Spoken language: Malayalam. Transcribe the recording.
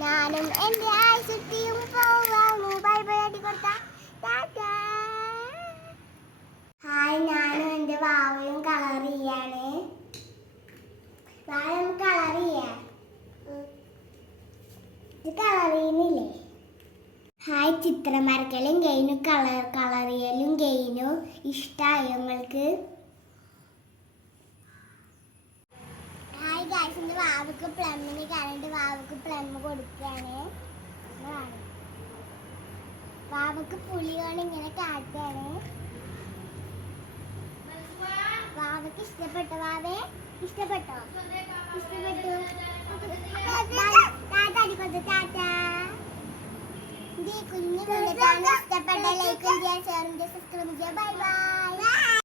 ഞാനും എൻ്റെ ആശുത്തിയും പോവാമു. ബൈ ബൈ അടി കൊടുത്ത. ഹായ്, ഞാനും എൻ്റെ വാവയും കളർ ചെയ്യാണ്. വാവയും കളർ ചെയ്യാ. ഇത് കളർ ചെയ്യുന്നില്ലേ? ഹായ്, ചിത്രം വരക്കലും ഗെയിനും കളർ ചെയ്യലും ഗെയിനും ഇഷ്ടമായോ നിങ്ങൾക്ക്? ഹായ് ഗൈസ്, എൻ്റെ വാവക്ക് പ്ലമ്മിന് കറണ്ട്. വാവക്ക് പ്ലം കൊടുക്കുകയാണ്. വാവക്ക് പുലികൾ ഇങ്ങനെ കാട്ടാണ്. വാവക്ക് ഇഷ്ടപ്പെട്ടോ? വാവേ ഇഷ്ടപ്പെട്ടോ? ഇഷ്ടപ്പെട്ടു. കുഞ്ഞു ഇഷ്ടപ്പെട്ട ലൈക്കും ചെയ്യാൻ ഷെയറും സബ്സ്ക്രൈബ് ചെയ്യാം. Bye bye.